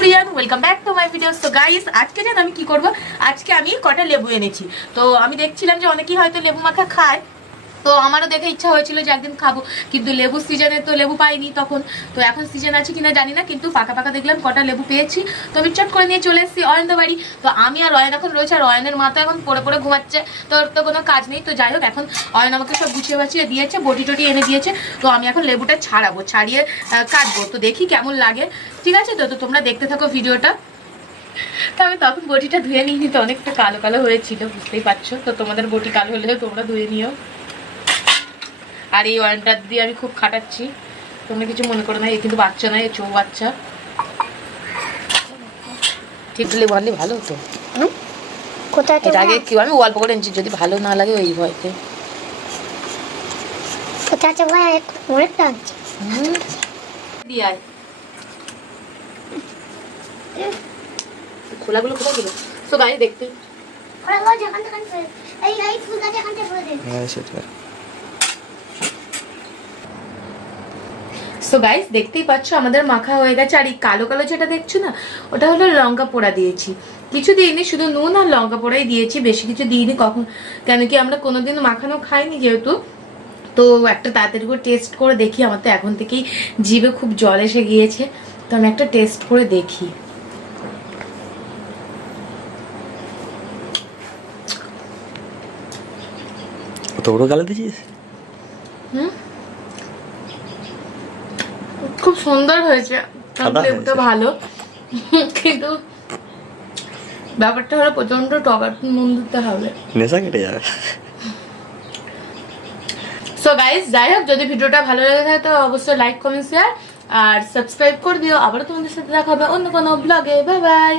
সুপ্রিয়ান welcome back to my video তো guys আজকে জান আমি কি করব? আজকে আমি কটা লেবু এনেছি। তো আমি দেখছিলাম যে অনেকেই হয়তো লেবু মাখা খায়। তো আমারও দেখে ইচ্ছা হয়েছিল যে একদিন খাব, কিন্তু লেবু সিজনে তো লেবু পাইনি তখন। তো এখন সিজন আছে কিনা জানি না, কিন্তু পাকা পাকা দেখলাম কটা লেবু পেয়েছি। তো আমি চট করে নিয়ে চলে এসেছি অয়নদের বাড়ি। তো আমি আর অয়ন এখন রয়েছে, আর অয়নের মাথা এখন পড়ে পড়ে ঘুমাচ্ছে। তো ওর তো কোনো কাজ নেই, তো যাই হোক, এখন অয়ন আমাকে সব গুছিয়ে বাছিয়ে দিয়েছে, বটি টটি এনে দিয়েছে। তো আমি এখন লেবুটা ছাড়াবো, ছাড়িয়ে কাটবো। তো দেখি কেমন লাগে। ঠিক আছে তো তো তোমরা দেখতে থাকো ভিডিওটা। তো আমি তখন বটিটা ধুয়ে নিইনি, তো অনেকটা কালো কালো হয়েছিল, বুঝতেই পারছ। তো তোমাদের বটি কালো হলেও তোমরা ধুয়ে নিও। আর এই ওয়ানটা দিয়ে আমি খুব খাটাচ্ছি। তোমরা কিছু মনে করো না এ কিন্তু বাচ্চা নয় এ চৌ বাচ্চা। ঠিক দিলে বললে ভালো হতো। কোথায় এর আগে কি আমি অল্প করে এনেছি যদি ভালো না লাগে ওই ভয়তে। কোথায় আছে ভাই অনেক লাগছে দিয়ে আয়। খোলাগুলো কোথায় গেল তো গাড়ি দেখতে। এই এই ফুল গাছ এখান থেকে ফেলে দে। হ্যাঁ সেটা। সো গাইস দেখতেই পাচ্ছ আমাদের মাখা হয়ে গেছে। আর এই কালো কালো যেটা দেখছ না ওটা হলো লঙ্কা পোড়া দিয়েছি। কিছু দিইনি শুধু নুন আর লঙ্কা পোড়াই দিয়েছি বেশি কিছু দিইনি কখন। কেন কি আমরা কোনোদিন মাখানো খাইনি যেহেতু। তো একটা তাড়াতাড়ি করে টেস্ট করে দেখি আমার তো এখন থেকেই জিভে খুব জল এসে গিয়েছে। তো আমি একটা টেস্ট করে দেখি। বড় গালে দিয়েছিস? হুম? খুব সুন্দর হয়েছে। লেবুটা ভালো। কিন্তু ব্যাপারটা হলো প্রচণ্ড টক মন দিতে হবে। নেশা কেটে যাবে। সো গাইজ যাই হোক যদি ভিডিওটা ভালো লেগে থাকে তো অবশ্যই লাইক কমেন্ট শেয়ার আর সাবস্ক্রাইব করে দিও। আবার তোমাদের সাথে দেখা হবে অন্য কোনো ব্লগে বাই বাই